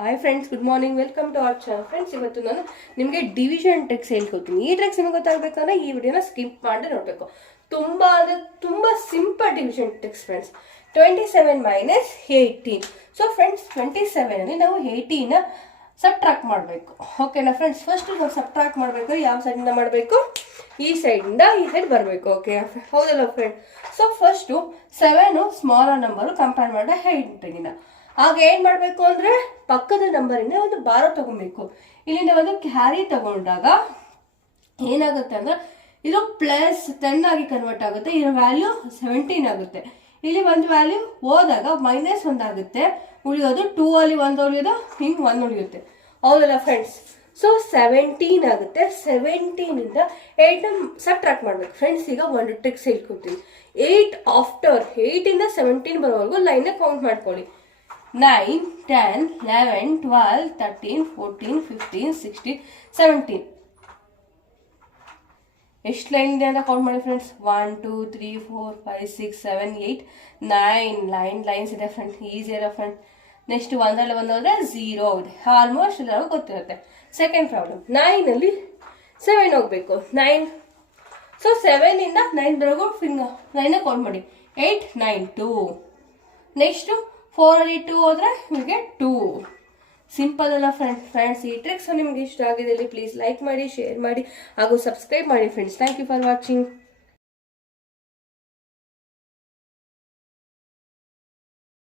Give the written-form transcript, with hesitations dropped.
Hi friends, good morning. Welcome to our channel. Friends, ಇವತ್ತು ನಾನು ನಿಮಗೆ ಡಿವಿಷನ್ ಟ್ರಿಕ್ಸ್ ಹೇಳ್ಕೊಡ್ತೀನಿ. ಈ ಟ್ರಿಕ್ಸ್ ನಿಮಗೆ ಗೊತ್ತಾಗಬೇಕಂದ್ರೆ ಈ ವಿಡಿಯೋನ ಸ್ಕಿಪ್ ಮಾಡಿ ನೋಡಬೇಕು. ತುಂಬ simple division tricks friends. 27 minus 18. So friends, 27 ಅಲ್ಲಿ ನಾವು 18ನ ಸಬ್ಟ್ರಾಕ್ಟ್ ಮಾಡಬೇಕು. ಓಕೆನಾ ಫ್ರೆಂಡ್ಸ್? ಫಸ್ಟ್ ನಾವು ಸಬ್ಟ್ರಾಕ್ಟ್ ಮಾಡಬೇಕು. ಯಾವ ಸೈಡಿಂದ ಮಾಡಬೇಕು? ಈ ಸೈಡಿಂದ ಈ ಸೈಡ್ ಬರಬೇಕು. ಓಕೆ, ಹೌದಲ್ಲ friend? So first 7 smaller number compare ಮಾಡಿದ್ರೆ 18ನ. ಆಗ ಏನ್ ಮಾಡ್ಬೇಕು ಅಂದ್ರೆ ಪಕ್ಕದ ನಂಬರಿಂದ ಒಂದು ಬಾರೋ ತಗೊಬೇಕು. ಇಲ್ಲಿಂದ ಒಂದು ಕ್ಯಾರಿ ತಗೊಂಡಾಗ ಏನಾಗುತ್ತೆ ಅಂದ್ರೆ ಇದು +10 ಆಗಿ ಕನ್ವರ್ಟ್ ಆಗುತ್ತೆ. ಇದರ ವ್ಯಾಲ್ಯೂ 17 ಆಗುತ್ತೆ. ಇಲ್ಲಿ ಒಂದು ವ್ಯಾಲ್ಯೂ ಹೋದಾಗ -1 ಆಗುತ್ತೆ. ಉಳಿಯೋದು 2 ಅಲ್ಲಿ 1 ಉಳಿಯೋದು, ಹಿಂಗೆ 1 ಉಳಿಯುತ್ತೆ. ಹೌದಲ್ಲ ಫ್ರೆಂಡ್ಸ್? ಸೊ 17 ಆಗುತ್ತೆ. 17 ಇಂದ 8 ಸಬ್ಟ್ರಾಕ್ಟ್ ಮಾಡ್ಬೇಕು. ಫ್ರೆಂಡ್ಸ್, ಈಗ ಒಂದು ಟ್ರಿಕ್ಸ್ ಹೇಳ್ಕೊಡ್ತೀನಿ. 8 ಆಫ್ಟರ್ 8 ಇಂದ 17 ಬರೋವರೆಗೂ ಲೈನ್ ಕೌಂಟ್ ಮಾಡ್ಕೊಳ್ಳಿ. 9, 10, 11, 12, 13, 14, 15, 16, 17. ಎಷ್ಟು ಲೈನ್ ಇದೆ ಅಂತ ಕೌಂಟ್ ಮಾಡಿ ಫ್ರೆಂಡ್ಸ್. 1, 2, 3, 4, 5, 6, 7, 8, 9 ಲೈನ್ಸ್ ಇದೆ ಫ್ರೆಂಡ್ಸ್. ಈಸಿ ಅಲ್ಲ ಫ್ರೆಂಡ್? ನೆಕ್ಸ್ಟ್ 1 ಹೋದ್ರೆ 0 ಇದೆ. ಆಲ್ಮೋಸ್ಟ್ ಎಲ್ಲರಿಗೂ ಗೊತ್ತಿರುತ್ತೆ. ಸೆಕೆಂಡ್ ಪ್ರಾಬ್ಲಮ್, 9 ಅಲ್ಲಿ 7 ಹೋಗ್ಬೇಕು. 9, ಸೊ 7 ಇಂದ 9 ವರೆಗೂ 9 ಕೌಂಟ್ ಮಾಡಿ. 8, 9, 2. ನೆಕ್ಸ್ಟ್ 4 ಅಲ್ಲಿ 2 ಹೋದ್ರೆ ನಿಮಗೆ 2. ಸಿಂಪಲ್ ಅಲ್ಲ ಫ್ರೆಂಡ್ಸ್? ಈ ಟ್ರಿಕ್ಸ್ ನಿಮ್ಗೆ ಇಷ್ಟ ಆಗಿದೆ, ಪ್ಲೀಸ್ ಲೈಕ್ ಮಾಡಿ, ಶೇರ್ ಮಾಡಿ ಹಾಗೂ ಸಬ್ಸ್ಕ್ರೈಬ್ ಮಾಡಿ friends. Thank you for watching.